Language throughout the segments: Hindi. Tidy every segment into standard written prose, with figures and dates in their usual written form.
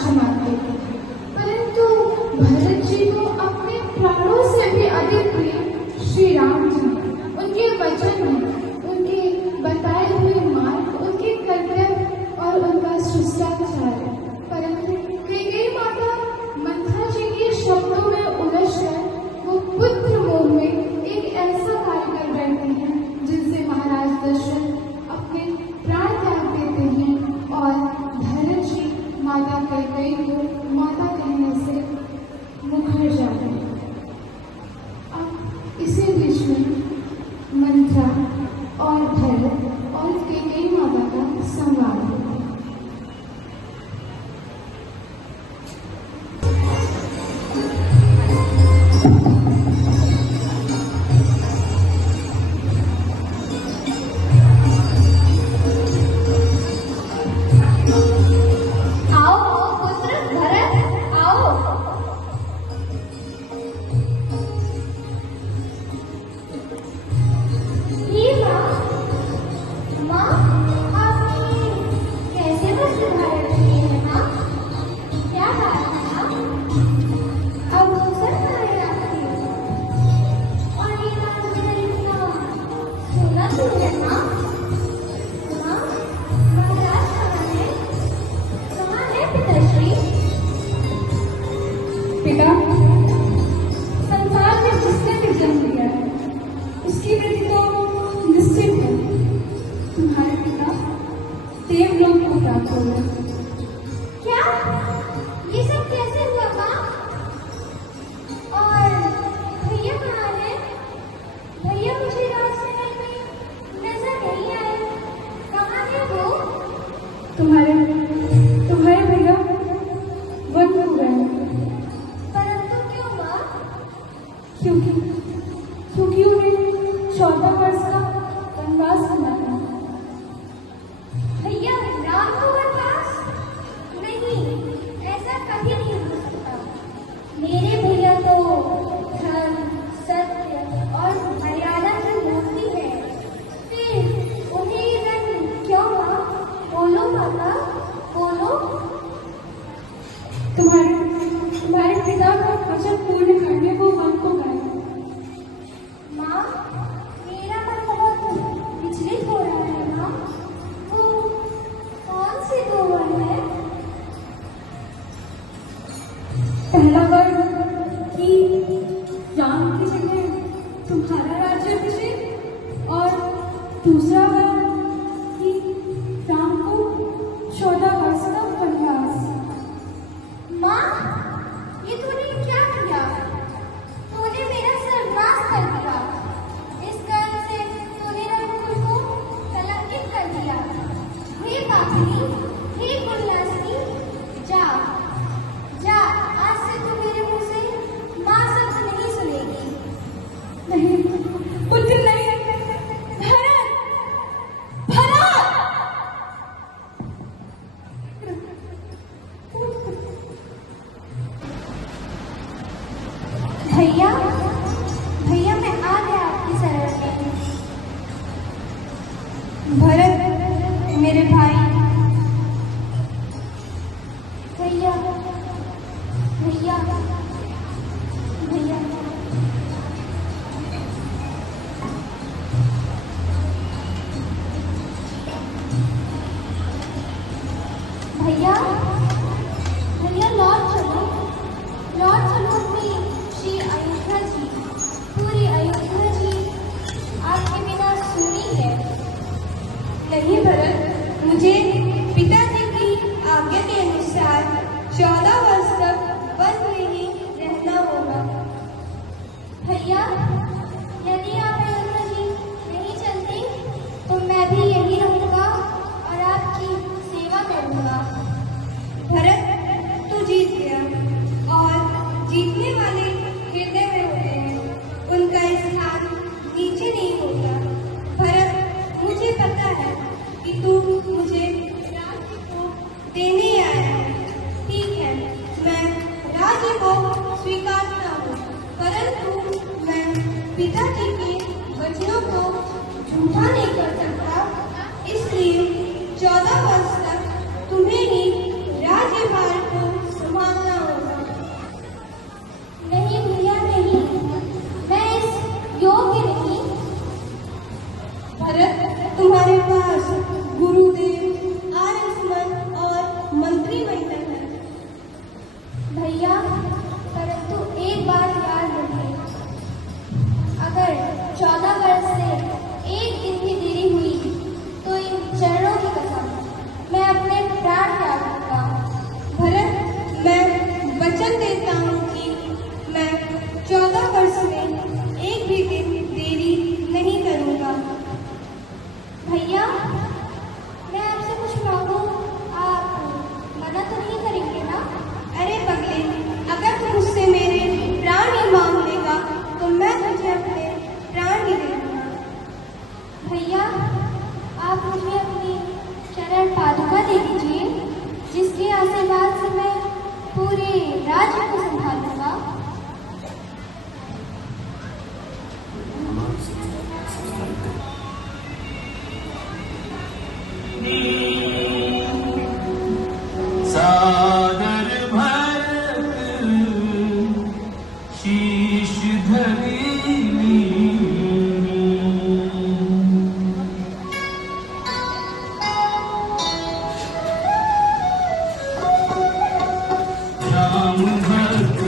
राज्य मांगते थे, परंतु भरत जी को अपने प्राणों से भी अधिक प्रिय श्री राम जी, उनके वचन में, उनके बताए हुए मार्ग, उनके कर्तव्य और उनका शिष्टाचार। परंतु कैकेयी माता मंथरा जी के शब्दों में उलझकर वो पुत्र मोह में एक ऐसा कार्य कर बैठती हैं जिनसे महाराज दशरथ अपने प्राण त्याग देते हैं और भरत जी माता कैकेयी को माता कहने से मुकर जाते हैं। अब इसी बीच में मंथरा और भरत और कैकेयी माता का संवाद होता है। पिता, संसार में जिसने भी जन्म लिया है उसकी वृत्ति तो निश्चित है। तुम्हारे पिता देवलोक को प्राप्त हो गए। क्या? ये सब कैसे हुआ माँ? और भैया कहाँ है? भैया मुझे रास्ते में कहीं नजर नहीं आए। कहाँ है वो? तुम्हारे भैया वन हो गए। परंतु क्यों माँ? क्योंकि उन्हें 14 वर्ष का वनवास करना था। भैया राम को वनवास? नहीं, ऐसा कभी नहीं हो सकता। मेरे भैया तो धर्म, सत्य और मर्यादा की मूर्ति है। फिर उन्हें ये वन क्यों माँ? बोलो माता, बोलो। तुम्हारे पिता का वचन पूर्ण करने को वन को गए। माँ, मेरा मन बहुत विचलित हो रहा है माँ। वो कौन से दो वन है? पहला वर कि राम की जगह तुम्हारा राज्याभिषेक और दूसरा वर कि राम को 14 वर्ष का वनवास। माँ, ये तूने क्या किया? तूने मेरा सर्वनाश कर दिया। इस कर्म से तूने रघुकुल को कलंकित कर दिया। हे पापिनी, हे पुण्यासिनी, जा जा, आज से तू मेरे मुंह से माँ शब्द नहीं सुनेगी। नहीं, पुत्र नहीं, भरत, भरत। भैया मैं आ गया आपकी शरण में। भरत मेरे भाई। भैया भैया भैया भैया भैया लौट चलो अपनी श्री अयोध्या जी। पूरी अयोध्या जी आपके बिना सुनी है। नहीं भरत, मुझे पिताजी की आज्ञा के अनुसार 14 वर्ष तक वन में ही रहना होगा। भैया, यदि आप अयोध्या जी नहीं चलते तो मैं भी यही रहूंगा और आपकी सेवा करूंगा। 14 वर्ष से एक दिन भी देरी हुई तो इन चरणों की कसम मैं अपने प्राण त्याग दूंगा। भरत, मैं वचन देता हूँ कि मैं 14 वर्ष में एक भी दिन देरी नहीं करूँगा। भैया, मैं आपसे कुछ मांगू, आप मना तो नहीं करेंगे ना? अरे पगले, अगर तू मुझसे मेरे प्राण ही मांग लेगा तो मैं तुझे अपने प्राण ही दे दूंगा। भैया, आप मुझे अपनी चरण पादुका दे दीजिए, जिसके आशीर्वाद से मैं पूरे राज्य को संभालूंगा। सादर भरत शीश धरी राम भक्त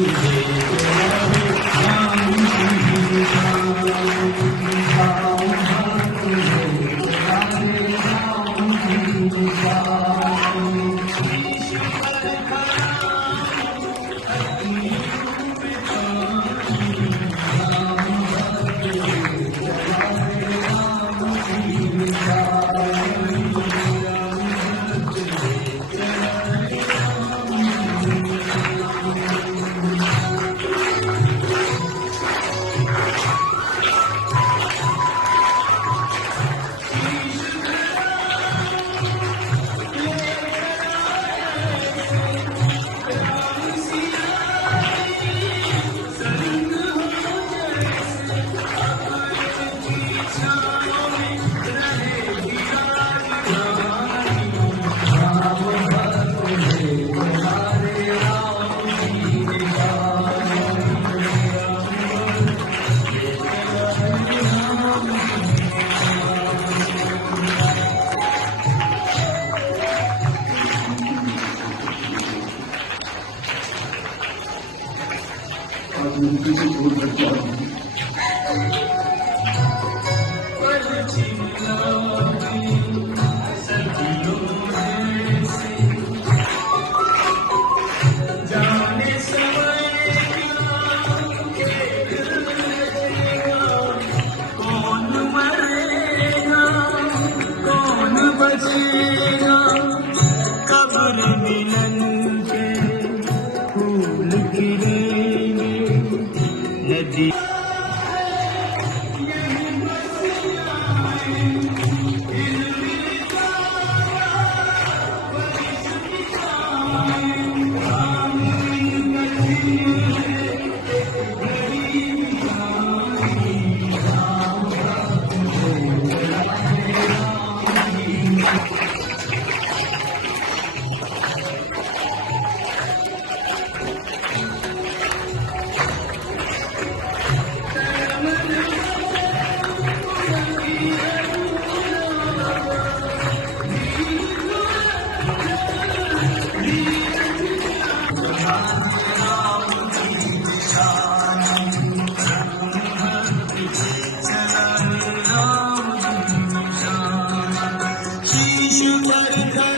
कौन मरेगा, कौन बचेगा।